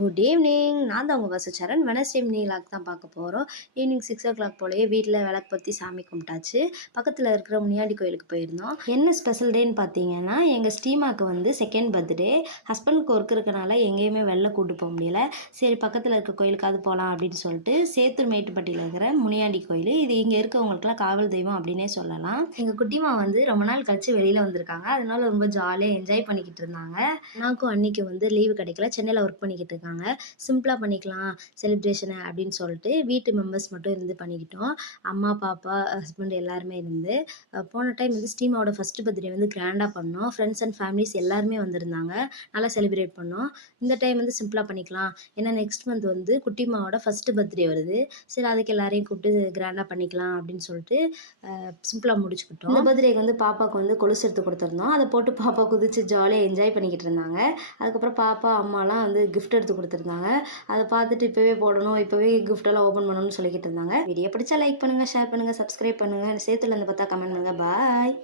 Good evening. நான் தான் உங்கள் வசுச்சரன். வெனஸ்டே ஈவினிங் தான் பார்க்க போகிறோம். ஈவினிங் 6 o'clock போலயே வீட்டில் விளக்கு பற்றி சாமி கும்பிட்டாச்சு. பக்கத்தில் இருக்கிற முனியாண்டி கோயிலுக்கு போயிருந்தோம். என்ன ஸ்பெஷல் டேன்னு பார்த்தீங்கன்னா, எங்கள் ஸ்டீமாவுக்கு வந்து செகண்ட் பர்த்டே. ஹஸ்பண்டுக்கு ஒர்க் இருக்கனால எங்கேயுமே வெளில கூட்டு போக முடியல. சரி பக்கத்தில் இருக்க கோயிலுக்காவது போகலாம் அப்படின்னு சொல்லிட்டு சேத்தூர் மேட்டுப்பட்டியில் இருக்கிற முனியாண்டி கோயில், இது இங்கே இருக்கவங்களுக்குலாம் காவல் தெய்வம் அப்படின்னே சொல்லலாம். எங்கள் குட்டிமா வந்து ரொம்ப நாள் கழிச்சு வெளியில் வந்திருக்காங்க. அதனால ரொம்ப ஜாலியாக என்ஜாய் பண்ணிக்கிட்டு இருந்தாங்க. எனக்கும் அன்னைக்கு வந்து லீவு கிடைக்கல, சென்னையில் ஒர்க் பண்ணிக்கிட்டு இருக்காங்க. சிம்பிளாக பண்ணிக்கலாம் செலிப்ரேஷனை அப்படின்னு சொல்லிட்டு வீட்டு மெம்பர்ஸ் மட்டும் இருந்து பண்ணிக்கிட்டோம். அம்மா பாப்பா ஹஸ்பண்ட் எல்லாருமே இருந்து போன டைம் வந்து ஸ்டீமாவோட ஃபஸ்ட்டு பர்த்டே வந்து கிராண்டாக பண்ணோம். ஃப்ரெண்ட்ஸ் அண்ட் ஃபேமிலிஸ் எல்லாருமே வந்திருந்தாங்க. நல்லா செலிப்ரேட் பண்ணோம். இந்த டைம் வந்து சிம்பிளாக பண்ணிக்கலாம், ஏன்னா நெக்ஸ்ட் மந்த் வந்து குட்டிமாவோட ஃபஸ்ட்டு பர்த்டே வருது. சரி அதுக்கு எல்லாரையும் கூப்பிட்டு கிராண்டாக பண்ணிக்கலாம் அப்படின்னு சொல்லிட்டு சிம்பிளாக முடிச்சுக்கிட்டோம். இந்த பர்த்டேக்கு வந்து பாப்பாவுக்கு வந்து கொலுசு எடுத்து கொடுத்துருந்தோம். அதை போட்டு பாப்பா குதிச்சு ஜாலியாக என்ஜாய் பண்ணிக்கிட்டு இருந்தாங்க. அதுக்கப்புறம் பாப்பா அம்மாலாம் வந்து கிஃப்ட் எடுத்து கொடுத்துருந்தாங்க. அதை பார்த்துட்டு இப்போவே போடணும், இப்போவே கிஃப்டெல்லாம் ஓப்பன் பண்ணணும்னு சொல்லிக்கிட்டு இருந்தாங்க. வீடியோ பிடிச்சா லைக் பண்ணுங்கள், ஷேர் பண்ணுங்கள், சப்ஸ்கிரைப் பண்ணுங்கள். சேத்துல இருந்து பார்த்தா கமெண்ட் பண்ணுங்கள். பாய்.